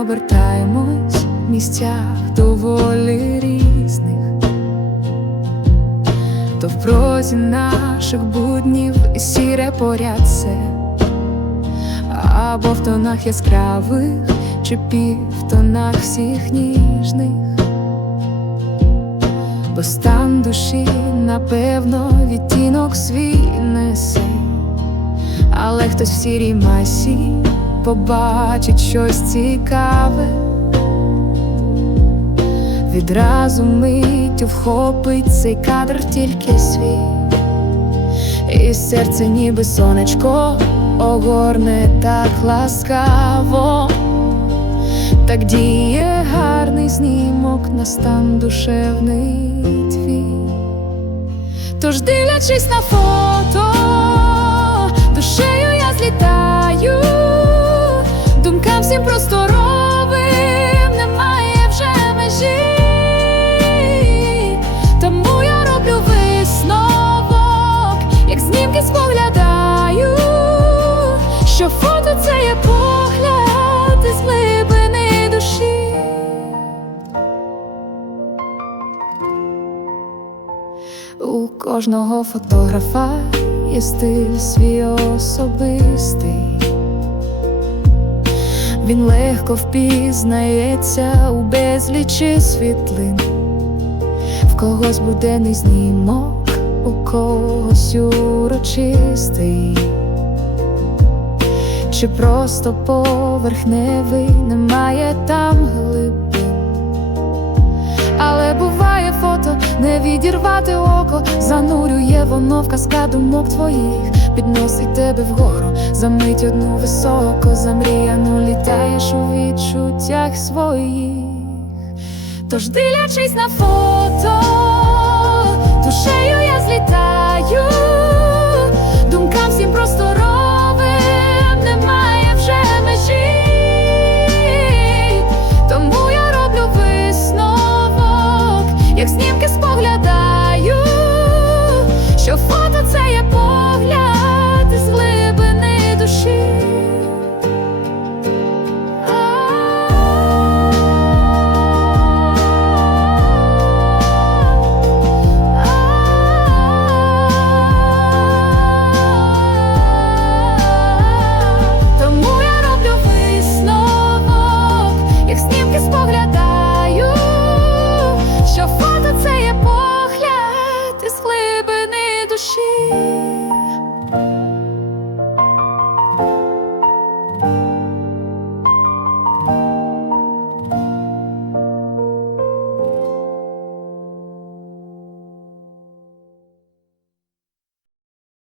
обертаємось в місцях доволі різних. То в прозі наших буднів сіре порядце, або в тонах яскравих, чи півтонах всіх ніжних, бо стан душі, напевно, відтінок свій несе, але хтось в сірій масі побачить щось цікаве. Відразу миттю вхопить цей кадр тільки свій, і серце ніби сонечко огорне так ласкаво, так діє гарний знімок на стан душевний твій. Тож дивлячись на фото, душею думкам всім просторовим немає вже межі. Тому я роблю висновок, як знімки споглядаю, що фото це є погляд із глибини душі. У кожного фотографа є стиль свій особистий. Він легко впізнається у безлічі світлин, в когось буденний знімок, у когось урочистий, чи просто поверхневий, немає там глибин. Але буває фото, не відірвати око, занурює воно в казка думок твоїх, підносить тебе вгору, за мить одну високо, замріяну літаєш у відчуттях своїх. Тож дивлячись на фото,